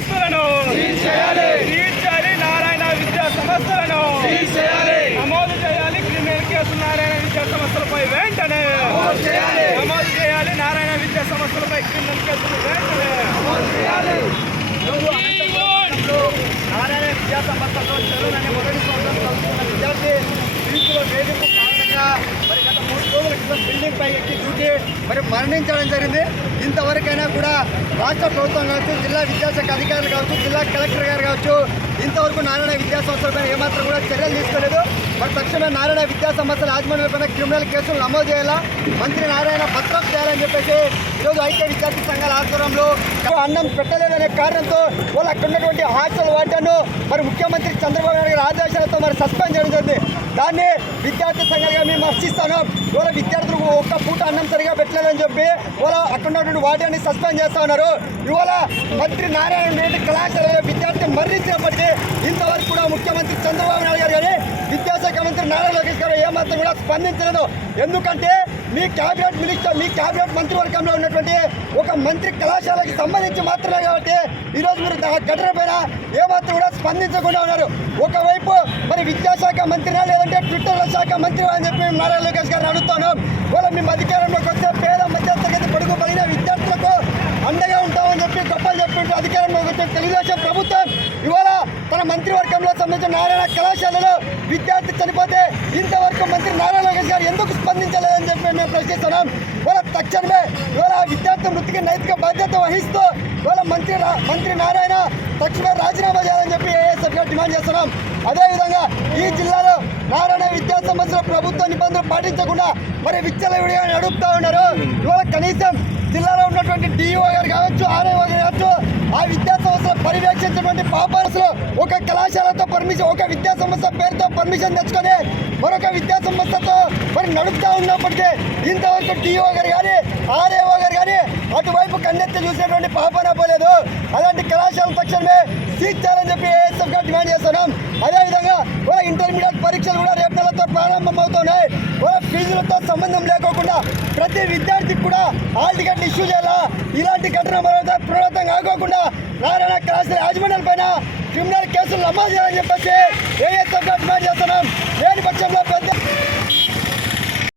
సంస్థలను చేయాలి నారాయణ విద్యా సంస్థలను నమోదు చేయాలి క్రిమినల్ కేసు నారాయణ విద్యా సంస్థలపై వెంటనే నమోదు చేయాలి నారాయణ విద్యా సంస్థలపై క్రిమినల్ కేసులు వెంటనే నారాయణ విద్యా సంస్థతో చదువునని మొదటి సంవత్సరం చదువుతున్న విద్యార్థి ఫీజులో వేధింపు కారణంగా మరి గత బిల్డింగ్ పై ఎక్కి దూకి మరి మరణించడం జరిగింది. ఇంతవరకైనా కూడా రాష్ట్ర ప్రభుత్వం కావచ్చు జిల్లా విద్యాశాఖ అధికారులు కావచ్చు జిల్లా కలెక్టర్ గారు కావచ్చు ఇంతవరకు నారాయణ విద్యా సంస్థలపై ఏమాత్రం కూడా చర్యలు తీసుకోలేదు. మరి తక్షణమే నారాయణ విద్యా సంస్థల యాజమాన్యాలపైన క్రిమినల్ కేసులు నమోదు చేయాలా? మంత్రి నారాయణ భద్రం చేయాలని చెప్పేసి ఈరోజు ఐక్య విద్యార్థి సంఘాల ఆధ్వర్యంలో అన్నం పెట్టలేదనే కారణంతో వాళ్ళు అక్కడ ఉన్నటువంటి హాస్టల్ వాటాను మరి ముఖ్యమంత్రి చంద్రబాబు నాయుడు గారి ఆదేశాలతో మరి సస్పెండ్ చేయడం జరిగింది. దాన్ని విద్యార్థి సంఘాలుగా మేము హర్షిస్తాను ఇవాళ విద్యార్థులకు ఒక్క పూట అన్నం సరిగా పెట్టలేదని చెప్పి ఇవాళ అక్కడ ఉన్నటువంటి వాటిని సస్పెండ్ చేస్తా ఉన్నారు. ఇవాళ మంత్రి నారాయణ రెడ్డి కళాశాలలో విద్యార్థి మరణించినప్పటికీ ఇంతవరకు కూడా ముఖ్యమంత్రి చంద్రబాబు నాయుడు గారు కానీ విద్యాశాఖ మంత్రి నారా లోకేష్ గారు ఏమాత్రం కూడా స్పందించలేదు. ఎందుకంటే మీ క్యాబినెట్ మినిస్టర్ మీ క్యాబినెట్ మంత్రివర్గంలో ఉన్నటువంటి ఒక మంత్రి కళాశాలకి సంబంధించి మాత్రమే కాబట్టి ఈరోజు మీరు ఆ ఘటన పైన ఏమాత్రం కూడా స్పందించకుండా ఉన్నారు. ఒకవైపు మరి విద్యాశాఖ మంత్రినా లేదంటే ట్విట్టర్ల శాఖ మంత్రి అని చెప్పి నారా లోకేష్ గారిని అడుగుతాను వాళ్ళ మేము అధికారంలోకి వస్తే పేద మధ్యతరగతి పొడుగు పడిన విద్యార్థులకు అండగా ఉంటామని చెప్పి గొప్పలు చెప్పింటూ అధికారంలోకి వచ్చిన తెలుగుదేశం ప్రభుత్వం. ఇవాళ తన మంత్రివర్గంలో సంబంధించిన నారాయణ కళాశాలలో విద్యార్థి చనిపోతే ఇంతవరకు మంత్రి నారా లోకేష్ గారు ఎందుకు స్పందించలేదని చెప్పి మేము ప్రశ్నిస్తున్నాం ఇవాళ తక్షణమే ఇవాళ మృతికి నైతిక బాధ్యత వహిస్తూ వాళ్ళ మంత్రి మంత్రి నారాయణ తక్షణమే రాజీనామా చేయాలని చెప్పి ఏఎస్ఎఫ్ డిమాండ్ చేస్తున్నాం. అదేవిధంగా ఈ జిల్లాలో నారాయణ విద్యా సంబంధించిన ప్రభుత్వ నిబంధనలు పాటించకుండా మరి విచ్చలవిడిగా నడుపుతా ఉన్నారు. ఇవాళ కనీసం జిల్లాలో ఉన్నటువంటి డిఓ గారు కావచ్చు ఆర్ఐఓ గారు కావచ్చు ఆ విద్యా సంస్థ పర్యవేక్షించినటువంటి పాపారసులు ఒక కళాశాలతో పర్మిషన్ ఒక విద్యా సంస్థ పేరుతో పర్మిషన్ తెచ్చుకొని మరొక విద్యా సంస్థతో మరి నడుపుతా ఉన్నప్పటికీ ఇంతవరకు డిఓ గారు కానీ ఆర్ఏఓ అటువైపు కన్నెత్తి చూసినటువంటి పాపన పోలేదు అలాంటి కళాశాల తక్షణమే సీజ్ చేయాలని చెప్పి ఏఎస్ఎఫ్గా డిమాండ్ చేస్తున్నాం. అదేవిధంగా ఓ ఇంటర్మీడియట్ పరీక్షలు కూడా రేపు నెలతో ప్రారంభమవుతున్నాయి. ఓ ఫీజులతో సంబంధం లేకోకుండా ప్రతి విద్యార్థికి కూడా హాల్ టికెట్లు ఇష్యూ చేయాలా? ఇలాంటి ఘటన మరో పునరావృతం కాకోకుండా నారాయణ కళాశాల యాజమాన్యాల పైన క్రిమినల్ కేసులు నమోదు చేయాలని చెప్పేసి